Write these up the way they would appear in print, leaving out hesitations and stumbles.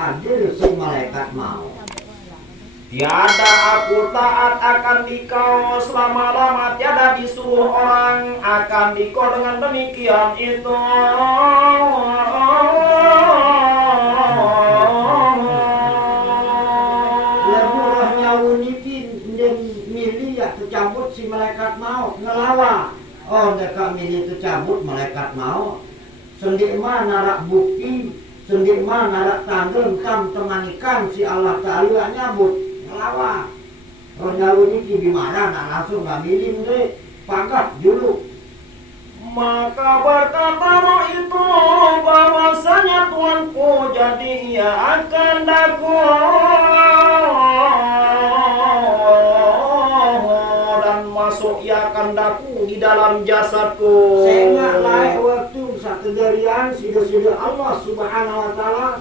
hadir si malaikat maut. Tiada aku taat akan dikau selama-lama, tiada disuruh orang akan dikau dengan demikian itu. Lalu roh nyawa niki milih ya tercabut si malaikat maut ngelawan. Oh mereka milih tercabut malaikat maut. Sendik mana rak bukti, sendik mana rak tanggung tam temanikan si Allah Ta'ala nyabut. Lawan roh nyawa ini gimana nak langsung gak milih deh pagah dulu. Maka berkata roh itu bahwasanya Tuanku, jadi ia akan daku dan masuk ia akan daku di dalam jasadku. Sehingga lain waktu satu darian sudah Allah Subhanahu Wa Ta'ala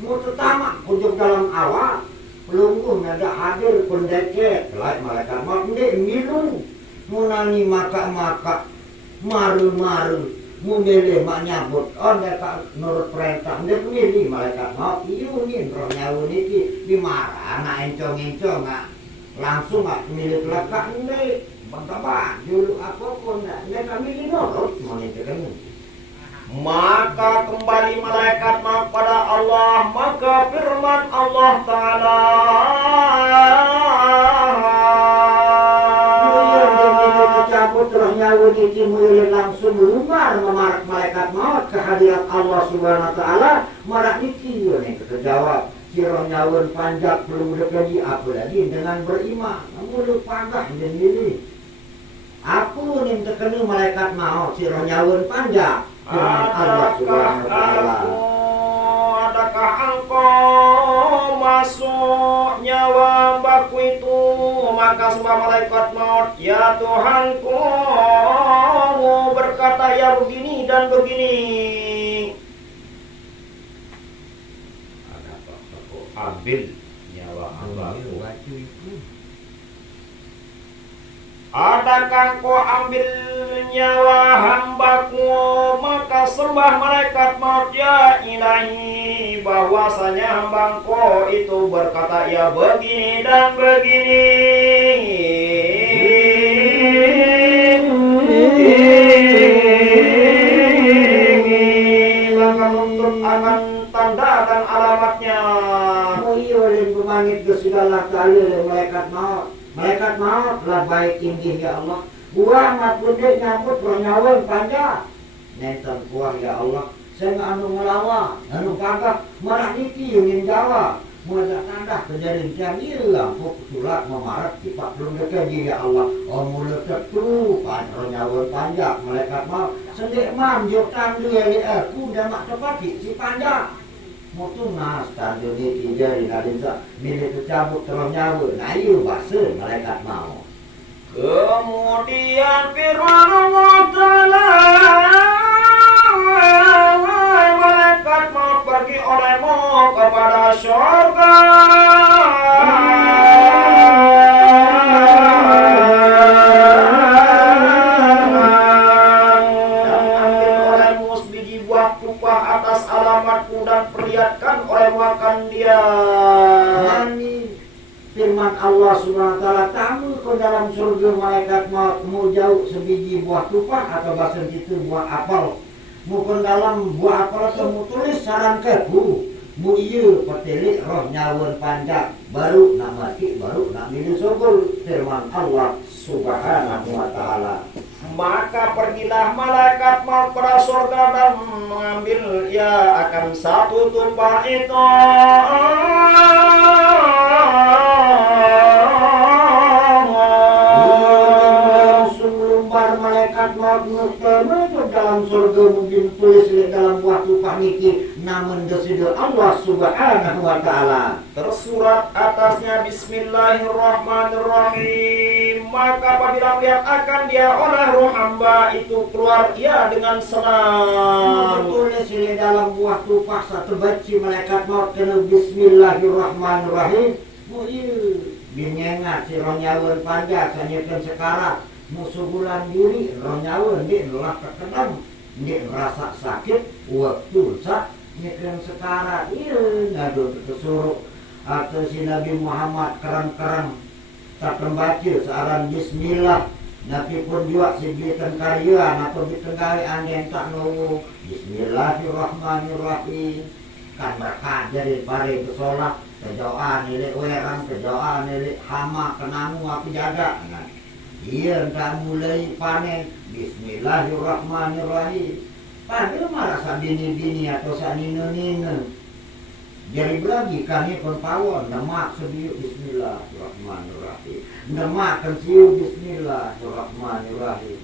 mau tertamak untuk dalam awal pelungguh ada hadir pendeket lain malaikat maut ndek milu munani maka maru-maru memilih mak nyabut mereka nurut perintah ndek milih malaikat maut iunin roh nyawa niki dimarah nak encong-encong nggak langsung nggak milih kelakak ndek bantaba dulu apapun ndek milih nurut mau nyetekan. Maka kembali malaikat maut pada Allah, maka firman Allah Ta'ala, cabut roh nyawa niki mulai langsung lumar memarak malaikat maut kehadirat Allah Subhanahu Wa Ta'ala. Marak niki yang terjawab si roh nyawa panjang belum dekati apalagi dengan beriman mulut panggah dan diri apa yang terkena malaikat maut si roh nyawa panjang. Adakah engkau masuk nyawa baku itu? Maka sembah malaikat maut, ya Tuhanku, berkata ya begini dan begini. Adakah engkau ambil nyawa hambaku? Adakah kau ambil nyawa hambaku? Maka sembah malaikat maut, ya Ilahi, bahwasanya hambaku itu berkata ya begini dan begini. Maka menuntut akan tanda dan alamatnya. Muhyirin bemangit ke segala kali oleh malaikat maut. Malaikat maut lah baik tinggi ya Allah. Buang mat bundek nyambut bernyawa panjang. Nenten kuang ya Allah. Saya nggak anu ngelawa, anu pagah marah niki ingin jawa. Mudah tanda kejadian jam hilang. Kok surat memarat kita belum dekat ya Allah. Oh mulut tertu bernyawa panjang malaikat maut. Sendek mam jok tandu ya aku dah mak terpaki si panjang. Mutu nas tandu niki jadi nalinsa milik tercabut terus nyawa. Nah iya bahasa malaikat maut. Kemudian firman Allah Ta'ala, malaikat maut pergi olehmu kepada syurga. Dan ambil olehmu sebiji buah tumpah atas alamatku dan perlihatkan olehmu akan dia. Firman Allah Subhanahu Wa Ta'ala, kamu ke dalam surga malaikat maut mau jauh sebiji buah tumpah atau bahasa itu buah apel. Mau ke dalam buah apel atau mau tulis saran keku. Mau iya petilik roh nyawa panjang baru nak mati baru nak milih surga. Firman Allah Subhanahu Wa Ta'ala. Maka pergilah malaikat maut pada surga dan mengambil ia akan satu tumpah itu. Malaikat maut ke dalam surga mungkin tulis dalam buah tumpah niki namun desida Allah Subhanahu Wa Ta'ala. Tersurat atasnya Bismillahirrahmanirrahim. Maka apabila melihat akan dia oleh roh hamba itu keluar ia dengan senang. Tulis di dalam buah tumpah satu baca malaikat maut kena Bismillahirrahmanirrahim. Oh iya binyengat si roh nyawa panjang sanyakan sekarang musuh bulan diri roh nyawa dia lelah terkenang dia merasa sakit waktu sak nyekeun sekarang ieu ngadu kesuruh atau si Nabi Muhammad kerang-kerang tak membaca searan bismillah Nabi pun juga si bitan karya atau bitan gawe yang tak nunggu bismillahirrahmanirrahim kan berkat dari pare bersolat kejoan nilai orang kejoan nilai hama kenamu aku jaga nah, iya entah mulai panen bismillahirrahmanirrahim padahal malah sa bini-bini atau sa nino-nino jadi beragi kami pun pawon demak sebiuk bismillahirrahmanirrahim demak kan siu bismillahirrahmanirrahim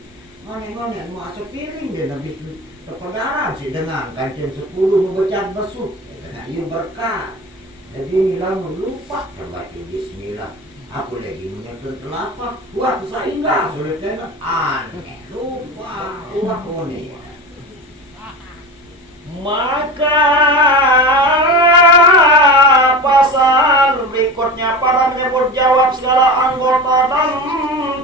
ngone-ngone mau sepiring dia nabi kepedaran sih dengan kancing 10 membaca besuk nah iya berkah jadi nila lupa membaca bismillah aku lagi menyentuh kelapa wah sehingga sulit kan aneh lupa wah ngone maka pasal berikutnya para menyebut jawab segala anggota dan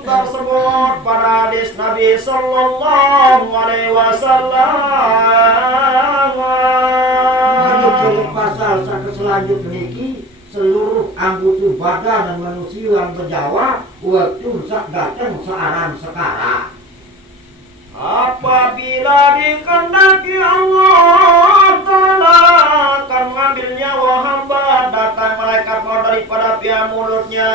tersebut pada hadis Nabi Sallallahu Alaihi Wasallam. Menurut pasal selanjutnya niki seluruh anggota badan dan manusia yang berjawab waktu sak datang searan sekarang. Apabila dikehendaki Allah Ta'ala akan mengambil nyawa hamba, datang malaikat maut daripada pihak mulutnya.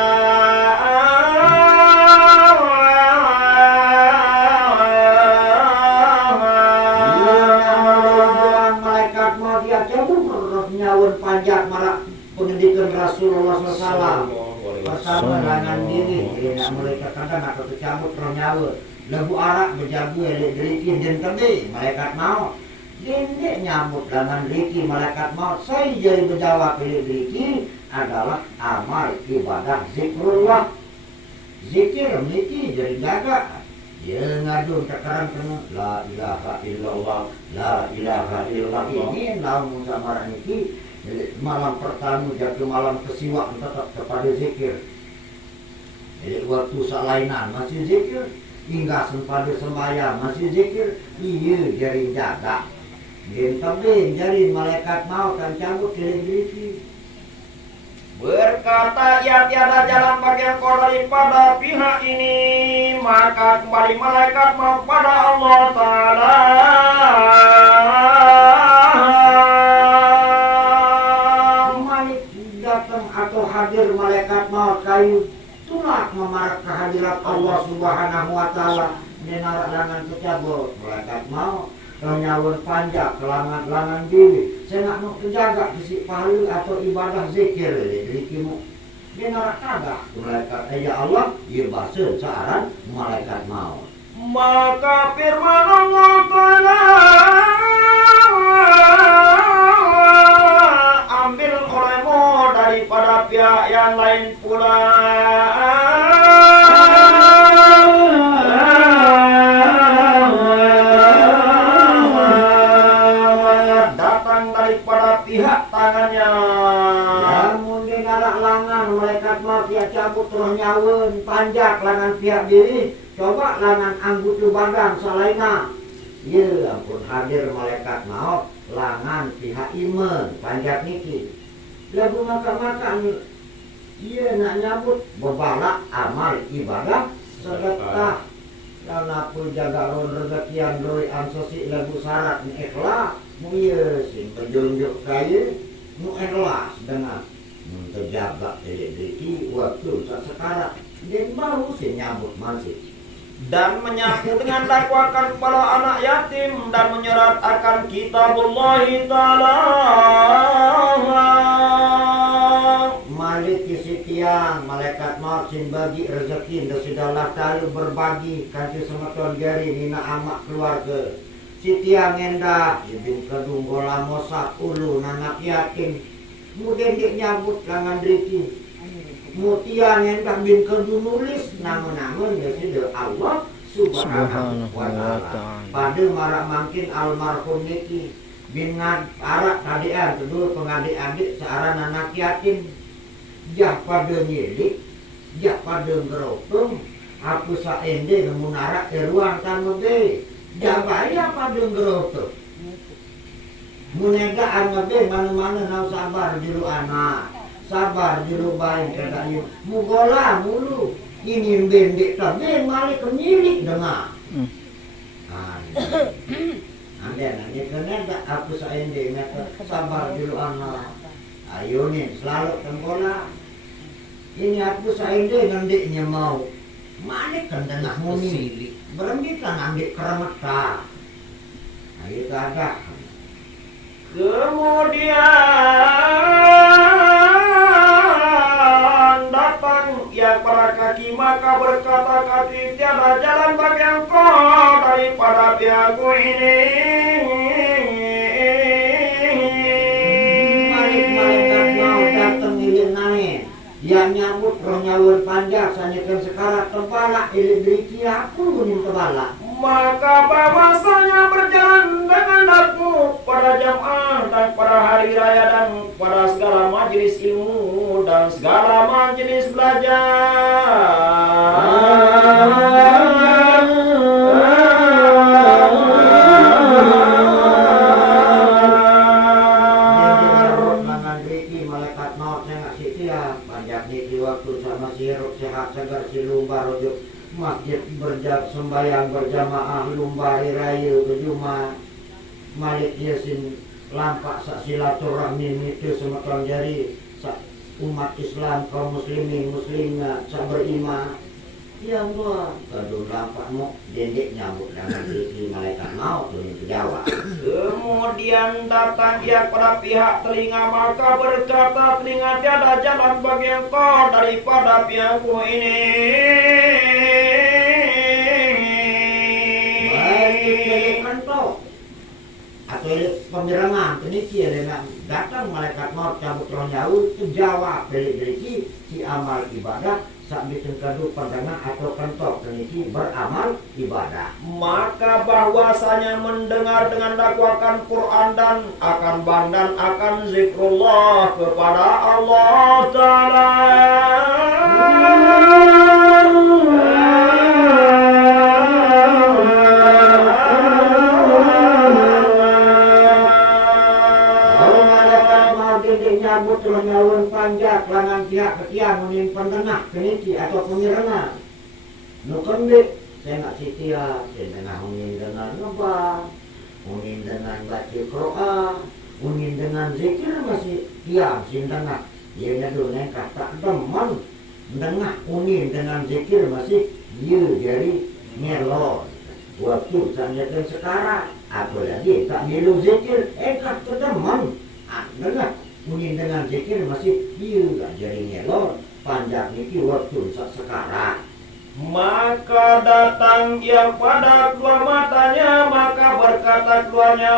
Malaikat maut dia cabut nyawa panjat marak pendidikan Rasulullah SAW. Bersama dengan diri, jadi mereka kadang atau tercabut nyawa. Lagu arak berjabu elek deriki dan tebe malaikat maut. Dendek nyambut dengan deriki malaikat maut. Saya jadi berjawab elek deriki adalah amal ibadah zikrullah. Zikir niki jadi jaga. Dia ngadu sekarang kena la ilaha illallah, la ilaha illallah ini namun sama niki malam pertama jatuh malam kesiwak tetap kepada zikir. Jadi waktu salainan masih zikir. Hingga sempada sembahyang masih zikir iya jari jaga genteng jari malaikat maut kan cabut dari berkata ya tiada jalan bagi engkau daripada pihak ini maka kembali malaikat maut pada Allah Ta'ala Malik datang atau hadir malaikat maut kayu itulah memarak kehadirat Allah Subhanahu wa Ta'ala menarak langan kecabut malaikat mau nyawur panjang kelangan diri saya nak mau terjaga kisik pahala atau ibadah zikir dirikimu menarak kagak malaikat ya Allah ia bahasa searan malaikat mau maka firman Allah Ta'ala ambil olehmu daripada pihak yang lain pula datang daripada pihak tangannya namun di narak langan malaikat maut dia cabut terus nyawun panjak langan pihak diri coba langan anggota badan salaina ya ampun hadir malaikat maut langan pihak iman panjat niki lagu makan-makan iya nak nyambut bebalak amal ibadah sedekah dan aku jaga ron rezekian doi ansosik lagu syarat ni ikhlas mu iya sing berjunjuk kaya mu ikhlas dengan terjaga rezeki waktu sekarang dan baru sih nyambut masih dan menyapu dengan dakwakan kepala anak yatim dan menyerat akan kitabullah Ta'ala Malik kisi tiang malaikat maut sin bagi rezeki dan sudah tahu berbagi kanti semeton jari nina amak keluarga si tiang endah ibin kedung bola mosak ulu nanak yatim kemudian dia nyambut langan riki mutian yang tak bin kedua nulis namun ya sudah Allah Subhanahu wa Ta'ala pada marak mungkin almarhum niki bin arak kadian kedua pengadik-adik searah anak yatim jah pada nyelik jah pada ngerotong aku saende namun arak ruang tamu deh jah bayar pada ngerotong Munega angabe mana-mana nau sabar juru anak, sabar juru bayi kata ieu. Mugola mulu. Ini bendek tabe malik kemilik dengar. Nanti kena aku saende sabar juru anak. Ayo nih selalu tengkola. Ini aku saende ngandiknya mau. Malik kan tengah muni. Berhenti kan ambil keramat tak. Ayo kagak. Kemudian datang yang para kaki maka berkata-kata tiada jalan bagi engkau daripada pihakku ini. Malaikat mau datang ilin naik. Dia nyambut roh panjang sanyakan sekarat kepala ilin beriki aku gunin kepala. Maka bahwasanya berjalan dengan daku pada jamaah dan pada hari raya dan pada segala majelis ilmu dan segala majelis belajar. Malaikat mautnya ngasih dia banyak niki waktu sama sirup sehat segar silumba rojuk masjid sembahyang berjamaah lumba hari raya berjuma malik yasin lampak sak silaturahmi itu sematang jari sak umat Islam kaum muslimin muslimnya sak beriman ya Allah kalau lampak mau dendek nyambut dengan diri malaikat maut itu Jawa. Kemudian datang dia pada pihak telinga maka berkata telinga tiada jalan bagi engkau daripada pihakku ini. Atau penyerangan peniki dengan datang malaikat maut cabut roh jauh itu Jawa beli-beli si amal ibadah sambil kadu pandangan atau kentok peniki beramal ibadah. Maka bahwasanya mendengar dengan dakwakan Quran dan akan bangdan akan zikrullah kepada Allah Ta'ala. Nyambut menyalun panjang langan pihak ketiak menyimpan tengah peniki atau penyerangan nukembik saya nak sitia saya tengah ungin dengan ngebang ungin dengan baca Quran ungin dengan zikir masih tiang sin tengah ia nadu nengkah tak demen tengah ungin dengan zikir masih ia dari melon waktu saya dan sekarang apalagi tak milu zikir kat kedemen dengar mungkin dengan zikir masih iya jadinya lor panjang niki waktu sekarang. Maka datang ia pada kedua matanya maka berkata keduanya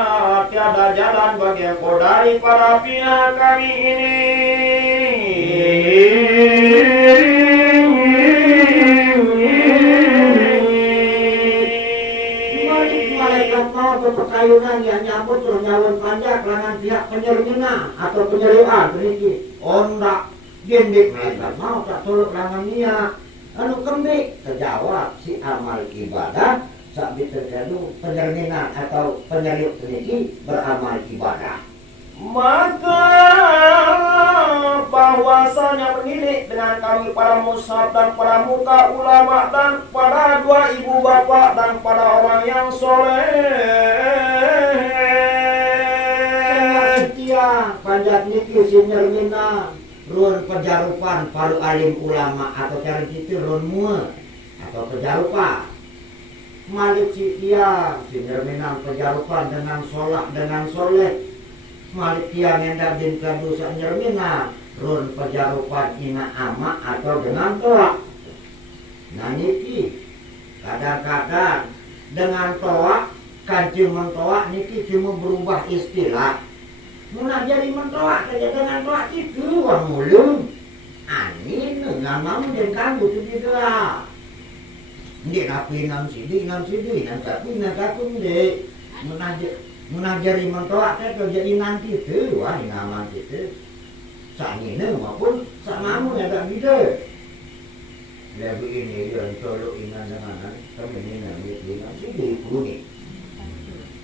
tiada jalan bagi aku daripada pihak kami ini. Malaikat mau berpekayunan yang nyambut nyawon panjang langan pihak penyermina atau penyerian beriki ondak gendek malaikat mau tak tolok langan niat anu kembik terjawab si amal ibadah sabit terjadu penyermina atau penyeriuk beriki beramal ibadah. Maka bahwasanya mendidik dengan kami para mushaf dan para muka ulama dan pada dua ibu bapak dan pada orang yang soleh. Setia panjat niki sinyermina run pejarupan para alim ulama atau cara itu run mua atau pejarupan malik setia sinyermina pejarupan dengan sholat dengan soleh malik tiang yang bin dosa nyermina run pejarupan ina ama atau dengan toa. Nah niki kadang-kadang dengan toa kancing mentoa niki cuma berubah istilah. Muna jadi mentoa saja dengan toa itu wang mulung. Anin ngamamu dan kamu tu juga. Ndi napi nam sidi nam tapi nakaku ndi menajari mentoa itu jadi nanti itu wah ngaman itu sangine maupun samamu ya tak bisa lebih ini yang solo inan dengan temen ini dengan sidi kuning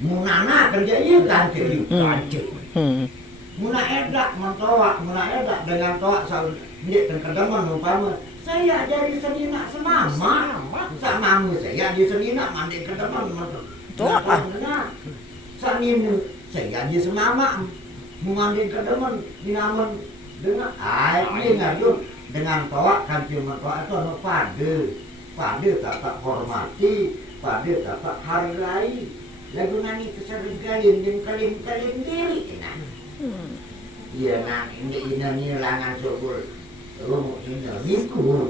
munana kerja ieu ganti ganti. Muna edak mentoak, dengan toak saud ndik kan kedemen umpama saya jadi senina semama. Sak namu saya jadi senina mandi kedemen toak. Sak nimu saya jadi semama. Mengandung kedemen dinamen dengan ini ngadu dengan toak kan cuma toak itu anu pade tak hormati, pade tak hargai. Lagu nani kesering kalim diri nah. Iya nah ini langan subur rumuk ini niku.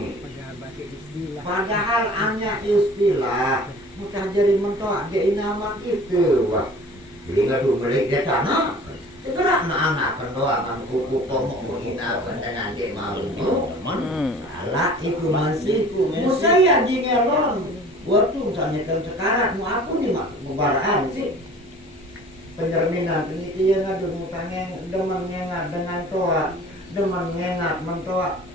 Padahal hanya istilah mudah jadi mentoak dia nama itu wah. Jadi ngadu beli dia tanah. Segera anak pendoa kan kuku tomok menghina dengan dia malu. Salah itu masih saya jingelon. Waktu misalnya kan sekarang mau aku nih mak mubaraan sih. Pencerminan ini dia ngadu mutangeng demen ngengat dengan toa, demen ngengat mentoa.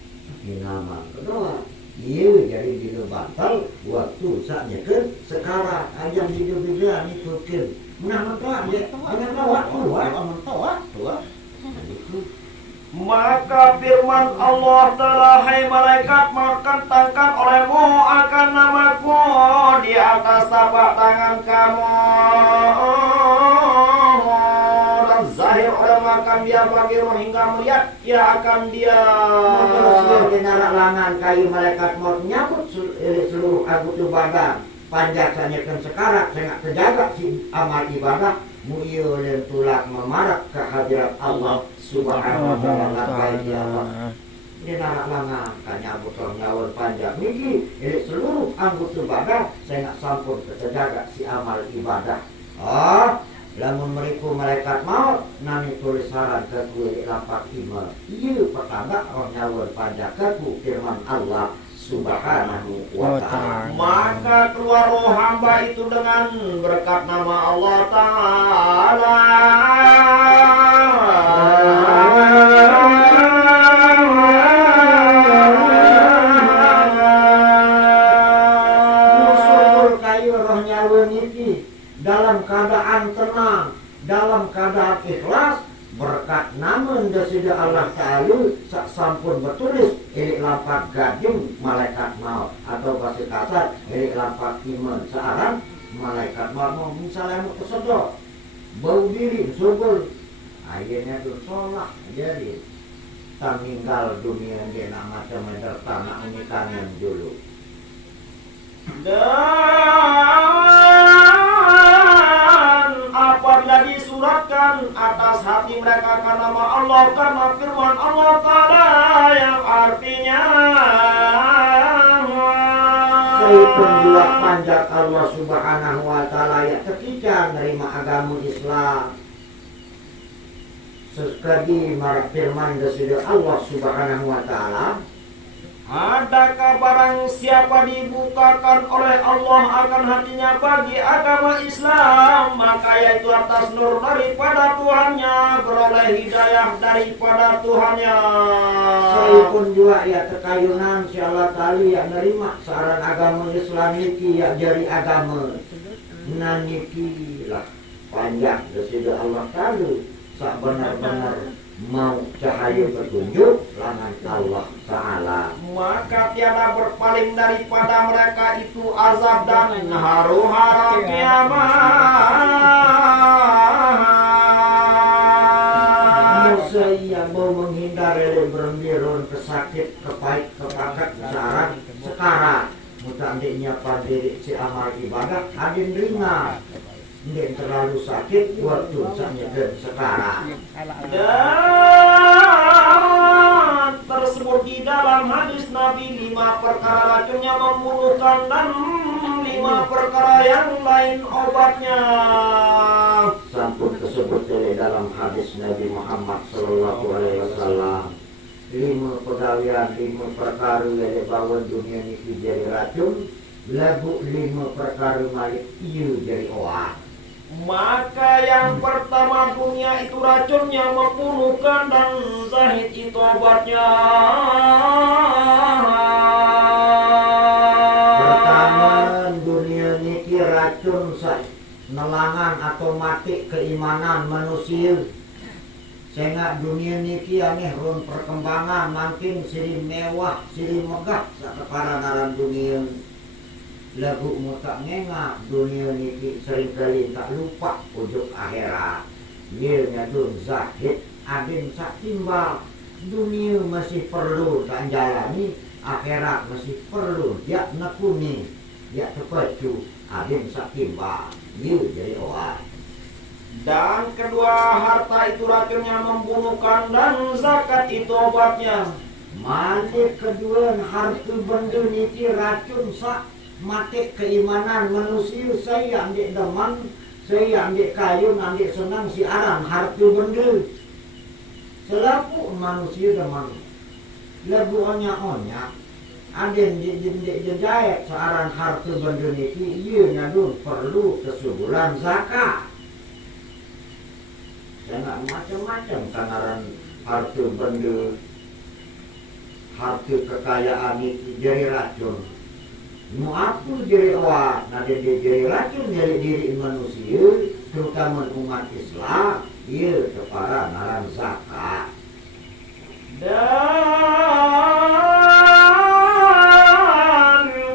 Ini nama kedua. Iya jadi dia batal waktu saatnya kan sekarang ayam hidup dia ni tukin. Menang mentoa dia, dengan toa. Maka firman Allah telah hai malaikat makantangkan olehmu akan namaku di atas tapak tangan kamu dan zahir oleh makan dia bagi roh hingga melihat ia akan dia narak langan kayu malaikat maut nyabut seluruh anggota badan panjatnya kan sekarang sangat terjaga si amal ibadah muieu dan tulak memarak kehadirat Allah subhanahu wa ta'ala baik Allah. Ini narak langan kanya botol nyawon panjang niki seluruh anggota badan sangat sampun terjaga si amal ibadah. Lamun meriku malaikat maut nami tulisaran ke kulit lapak iman. Iya pertanda roh nyawon panjang ke firman Allah subhanahu wa ta'ala. Maka keluar roh hamba itu dengan berkat nama Allah ta'ala. Musuh kayu roh nyawa niki dalam keadaan tenang, dalam keadaan ikhlas berkat namun dasida Allah Ta'ala sak sampun bertulis ilik lampak gading malaikat maut atau bahasa kasar ilik lampak iman searang malaikat maut mau misalnya mau kesedot bau diri subur akhirnya tuh sholat jadi tak tinggal dunia dia nak macam tanah ini kangen dulu Dan apabila disuratkan atas hati mereka karena nama Allah, karena firman Allah Ta'ala yang artinya Saipun juga panjat Allah subhanahu wa ta'ala ya ketika menerima agama Islam sekali marah firman dari Allah subhanahu wa ta'ala adakah barang siapa dibukakan oleh Allah akan hatinya bagi agama Islam, maka yaitu atas nur daripada Tuhannya, beroleh hidayah daripada Tuhannya. Saipun juga ya tekayunan si Allah ta'ala ya nerima saran agama Islam niki ya jari agama naniki lah panjang dari Allah ta'ala sak benar-benar mau cahaya petunjuk langan Allah Ta'ala maka tiada berpaling daripada mereka itu azab dan haru-hara kiamat. Saya mau menghindari berembirun kesakit kepait kepakat sekarang mutandiknya pandiri si amal ibadah adin ringan tidak terlalu sakit waktu misalnya dan sekarang dan tersebut di dalam hadis Nabi 5 perkara racunnya membunuhkan dan 5 perkara yang lain obatnya sampun tersebut dalam hadis Nabi Muhammad sallallahu alaihi wasallam 5 pegawaian 5 perkara yang bawa dunia ini jadi racun lagu 5 perkara malik iya jadi obat. Maka yang pertama dunia itu racunnya membunuhkan dan zahid itu obatnya. Pertama dunia niki racun nelangan atau mati keimanan manusia. Sehingga dunia niki aneh run perkembangan makin siri mewah, siri megah sakeparanan dunia. Lagu mutak ngengak dunia niki seringkali tak lupa ujung akhirat. Ia ngadun zahid adin sak timbal. Dunia masih perlu tak jalani, akhirat masih perlu dia nekuni, dia terpacu adin sak timbal. Ia jadi orang. Dan kedua, harta itu racunnya membunuhkan dan zakat itu obatnya. Mati kedua harta benda niki racun sak mati keimanan manusia. Saya ambil deman, saya ambil kayu, ambil senang siaran harta benda. Selaku manusia deman lagu onyak-onyak aden jejayat searan harta benda niki ia ngadun perlu kesuburan zakat. Jangan macam-macam kanaran harta benda, harta kekayaan ini jadi racun. Mau apa jadi awak, nanti dia jadi racun dari diri manusia, terutama umat Islam, ia kepada naran zakat. Dan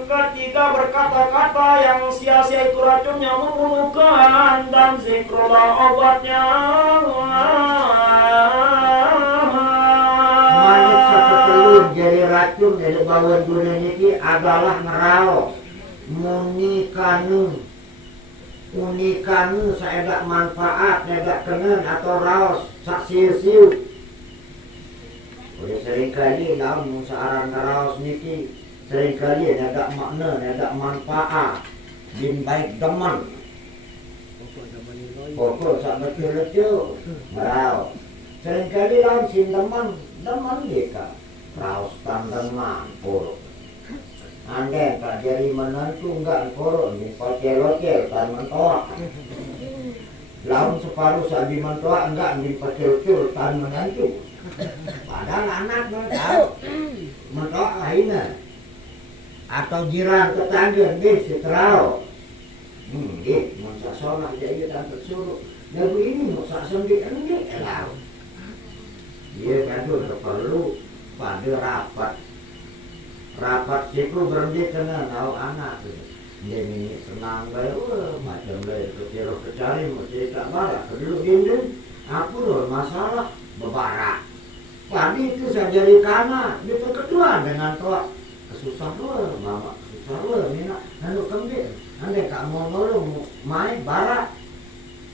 ketika berkata-kata yang sia-sia itu racunnya membunuhkan, dan zikrullah obatnya. Manik sepetelun jadi racun dari bawah dunia ini adalah ngerau unikanu saedak manfaat nedak kenen atau raos sak siu-siu. Oleh seringkali dalam searang raos niki seringkali nedak makna nedak manfaat bin baik deman pokok sak betul-betul ngerau. Seringkali dalam sin deman dia raos tandeman porok. Andai tak jadi menentu enggak korok ni pacel-ocel tan mentoak. Laun separuh sabi mentoak enggak ni pacel-ocel tan menentu. Padahal anak tahu mentoak lainnya. Atau jiran tetangga bis terau. Mun sak sonak jadi dan tersuruh. Lagu ini mau sak sendik endik elau. Dia ngadu perlu pada rapat siku berhenti kena tahu anak tu. Dia ni senang gaya, macam gaya kecil kecari mesti tak barak. Kedua gini, aku loh masalah bebarak. Padi itu saya jadi kana, itu kedua dengan tua kesusah loh, mama kesusah loh, ni nak nanduk kembir. Andai tak mau nolong, main barak.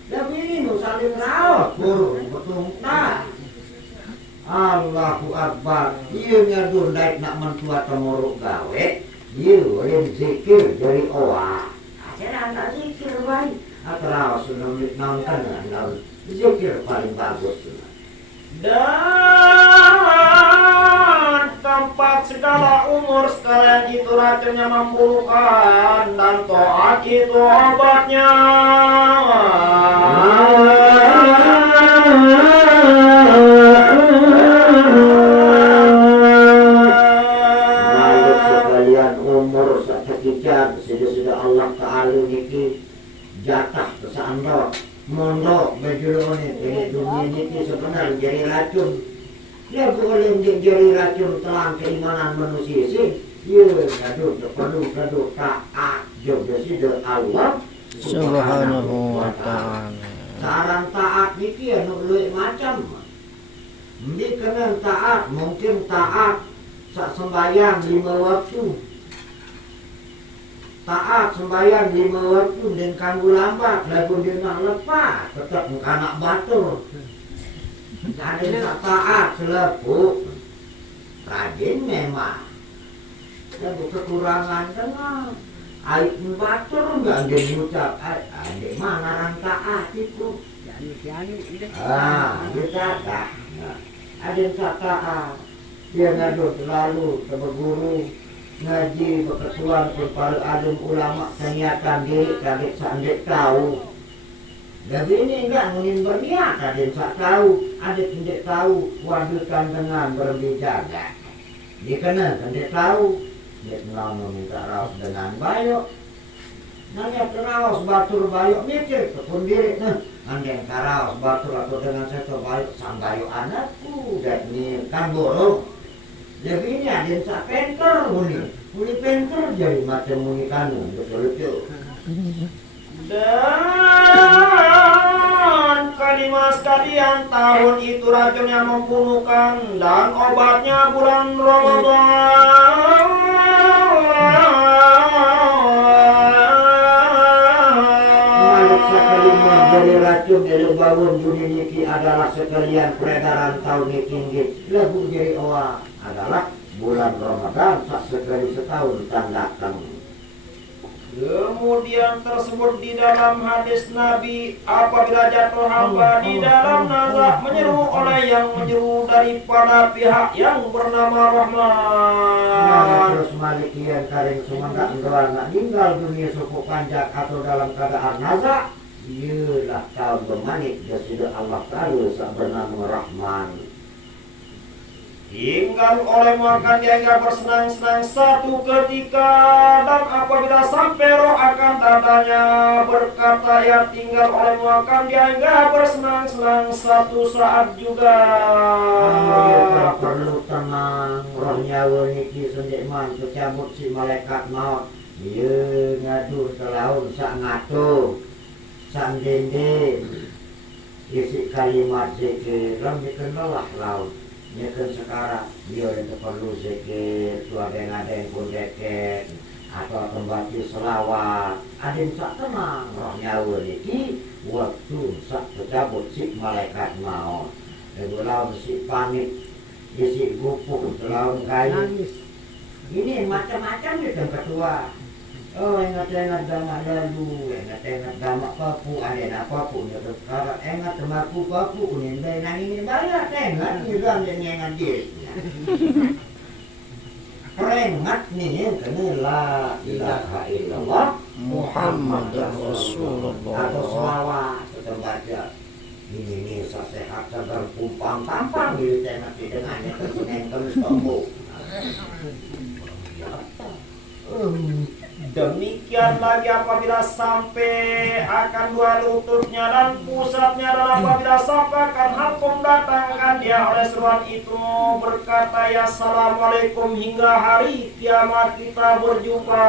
Dan ini nu saling rawat, burung betung tak. Allahu Akbar. Ia ngadun daik nak mentua temuruk gawe. Ia boleh zikir dari awak. Acara anda zikir baik. Atau sudah nangkan anda zikir paling bagus. Dan tempat segala umur sekalian itu racunnya membunuhkan, dan taat itu obatnya. Sudah Allah Ta'ala niki jatah kesandok mondok bejulun ini dunia niki sebenarnya jadi racun. Dia boleh jadi racun telan keimanan manusia sih. Ia gaduh perlu taat juga sudah Allah Subhanahu wa ta'ala. Saran taat niki anu luwih macam. Ndi kena taat, mungkin taat sak sembahyang 5 waktu. Taat sembahyang 5 waktu dan kanggo lambat lagu dia nak lepas tetap anak batur. Ada tak taat selepuk rajin memang. Lagu kekurangan tengah aib batur enggak dia ucap ada mana orang taat itu. Kita dah. Ada yang tak taat. Dia ngadu selalu ke guru ngaji berkesuan kepada alim ulama ternyata diri kadek sandik tahu. Jadi ini enggak ingin berniat, ada yang tak tahu, ada yang tidak tahu, wadukan dengan berbicara. Dia kena tidak tahu, dia selalu minta raut dengan baik. nanya karaos batur bayu mikir kepun diri andeng karaos batur atau dengan seto bayu sang bayu anakku dan ini kan borong jadi ini ada sak penter muni penter jadi macam muni kanu betul-betul. Dan kalimat sekalian, tahun itu racunnya membunuhkan dan obatnya bulan Ramadan. Malut sekalimat dari racun dari bangun dunia niki adalah sekalian peredaran tahun niki lagu jadi awal adalah bulan Ramadan sak sekali setahun ditandakan. Kemudian tersebut di dalam hadis Nabi, apabila jatuh hamba di dalam nazar menyeru oleh yang menyeru daripada pihak yang bernama Rahman. Terus malikian karing sumandak doa nak tinggal dunia suku panjang atau dalam keadaan nazar, ialah tahun bermanik dia sudah Allah Ta'ala sak bernama Rahman. Tinggal oleh makan dia bersenang-senang satu ketika, dan apabila sampai roh akan dadanya berkata ya tinggal oleh makan dia bersenang-senang satu saat juga. Perlu tenang roh nyawa niki sendikman kecabut si malaikat maut. Ia ngadu selaun sak ngatur sak dende isi kalimat zikir ram dikenalah laut. Nyekan sekarang dia itu perlu zikir, tua ada pun deket atau membaca selawat. Ada yang tak tenang roh nyawa niki waktu sak tercabut si malaikat maut. Lalu si panik, si gupuk, lalu kayu. Ini macam-macam itu yang kedua. Oh, ingat-ingat damak lalu, ingat-ingat damak papu, ada nak papu ni berkara, ingat temaku papu ni, dah nangis ni banyak, ingat ni dalam dia ingat dia. Peringat ni kena la ilaha illallah Muhammad Rasulullah. atau selawat kita baca. Ini sehat sedang pumpang tampang di tengah dengannya terseneng tombol. Demikian lagi apabila sampai akan dua lututnya dan pusatnya, dan apabila sampai akan hakum datangkan dia oleh seruan itu berkata ya assalamualaikum hingga hari kiamat kita berjumpa.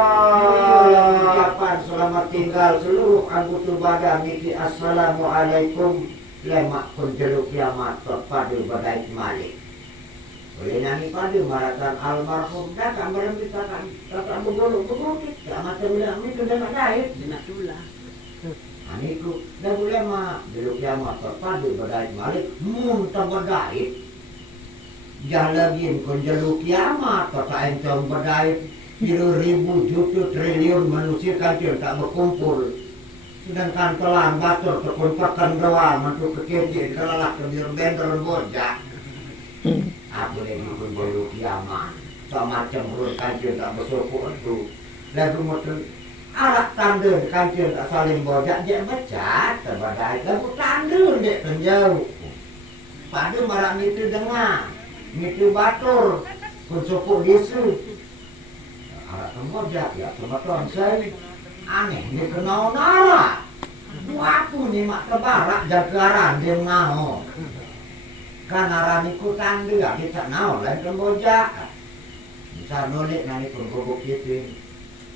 Ucapan selamat tinggal seluruh anggota badan niki assalamualaikum lemak pun jeluk kiamat terpadu badai malik. Oleh nani pada maratan almarhum datang berembitakan datang bergolok kiamat terbilang ini kena nak daik nak tulah. Aniku dah boleh mak jeluk kiamat terpadu badai malik muntah badai. Jalagin pun jeluk kiamat tak encong badai ribu juta triliun manusia kancil tak berkumpul. Sedangkan pelan batur terkontakkan doa mantu kekejir kelalah kebir bender bojak. Aku lagi pun jauh kiamat. Semacam urut kancil tak bersyukur itu. Lalu mungkin alat tanda kancil tak saling bojak dia becat terbadai. Lalu tanda dia tenjauh. Pada marak itu dengar. Itu batur. Pun syukur Yesus. Alat tembojak ya teman-teman saya. Aneh dia kenal nara. Aku ni mak tebarak jagaran dia ngau. Kan arah niku tanda kita nau lain kembojak. Bisa nulik nani pun gubuk itu.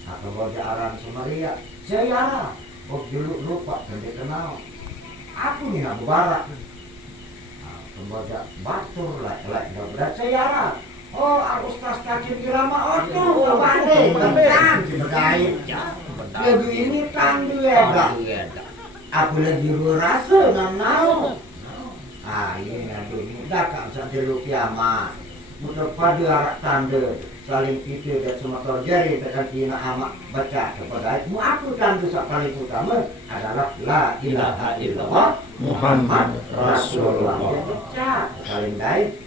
Atau bojak arah Samaria. Saya oh dulu lupa kan dia kenal. Aku ni nak barak. Kembojak batur lah berat saya. Oh, Ustaz Kacim Irama Oto, banding, bencang, dibedai. Lagu ini tanda ya, aku lagi rasa nau. Ini aduh mudah kan sampai kiamat. Mudah pada arak tanda saling kita dan semua jari tekan tina amak baca kepada itu. Aku tanda sak paling utama adalah la ilaha illallah Muhammad Rasulullah. Baca saling baik.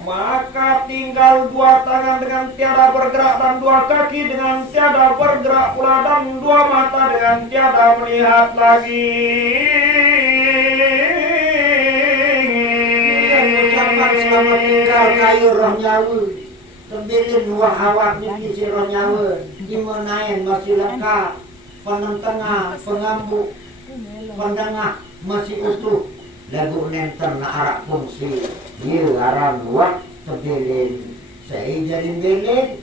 Maka tinggal dua tangan dengan tiada bergerak dan dua kaki dengan tiada bergerak pula dan dua mata dengan tiada melihat lagi. Selamat tinggal kayu roh nyawa. Tembilin dua awak niki sira nyawa, dimanain masih lengkap, penentengah, pengambu, pendengah masih utuh. Lagu nenten na arak fungsi, ieu aran wat tembilin, saya jadi belin,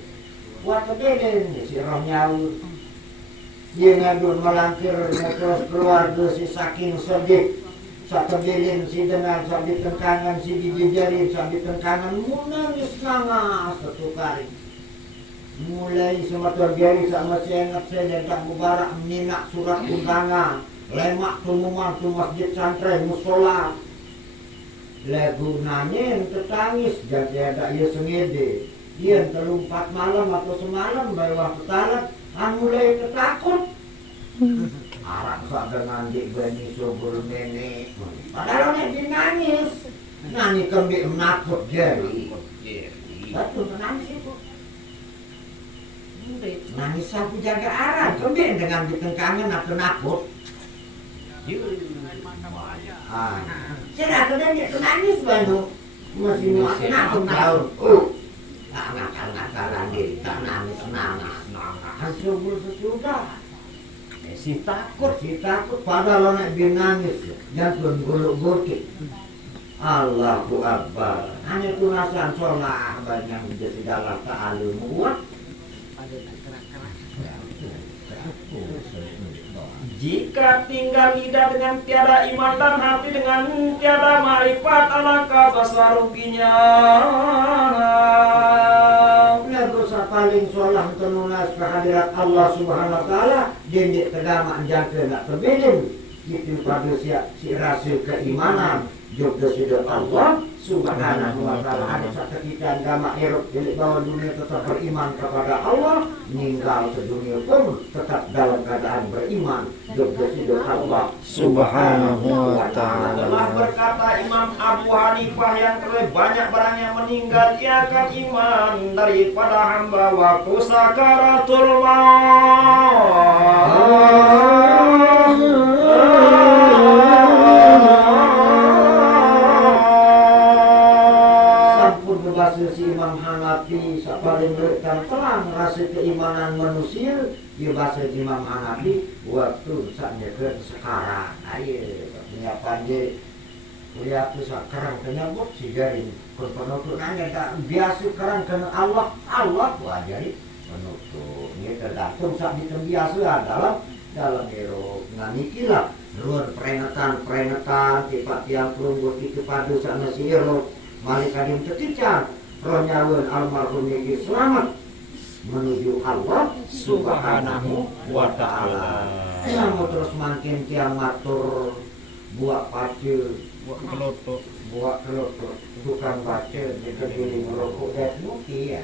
wat tembilin sira nyawa. Dia ngadun melangkir terus keluarga si saking sedih. Sakabilin si dengan sabit tengkangan si gigi jari sabit tengkangan menangis nangis setukari. Mulai sematur jari sama si ingat saya dan tak mubarak meninak surat undangan lemak tumuman tu masjid santri musola. Lagu nanyen tetangis jadi ada ia sengede. Dia terlumpat malam atau semalam bawah petalat mulai ketakut. Arang sak dengan dik bani subur nenek. Padahal nek nangis. Nangis kembik menakut jari. Betul nangis itu. Nangis sapu jaga arang. Kembik dengan ditengkangan atau nakut. Saya kena dia nangis bantu. Masih nakut tahun. Tak ngakal-ngakalan diri. Tak nangis-nangis. Subur sesudah. Si takut padahal nak dia nangis jangan golok-golok. Allahu Akbar. Hanya tunasan sholat banyak menjadi dalam ta'alu muat. Jika tinggal lidah dengan tiada iman dan hati dengan tiada ma'rifat, alangkah besar ruginya. Dosa paling solah tenunas kehadirat Allah Subhanahu wa taala jendik tegama jangka nak terbelim itu pada si rasa keimanan juga sudah Allah Subhanahu wa taala ada satu kita agama hidup jadi bahwa dunia tetap beriman kepada Allah meninggal ke dunia pun tetap dalam keadaan beriman juga sudah Allah Subhanahu wa ta'ala. Telah berkata Imam Abu Hanifah yang banyak barang yang meninggal ia akan iman daripada hamba waktu sakaratul si Imam Hanafi paling berkan terang rasa keimanan manusia dia bahasa Imam Hanafi waktu saatnya ke sekarang ayo punya pandai kuliah tu sekarang kena buat si jari penutup nanya tak biasa sekarang kena Allah buat jari penutup ini tergantung saat biasa dalam hero nganikilah luar perenatan tiap tiang perunggu itu padu sana si hero malik kadim tercicar roh nyawa almarhum ini selamat menuju Allah Subhanahu wa ta'ala. Yang terus makin kiamat tur buat pace buat kelotok tukang baca jadi merokok dan mungkin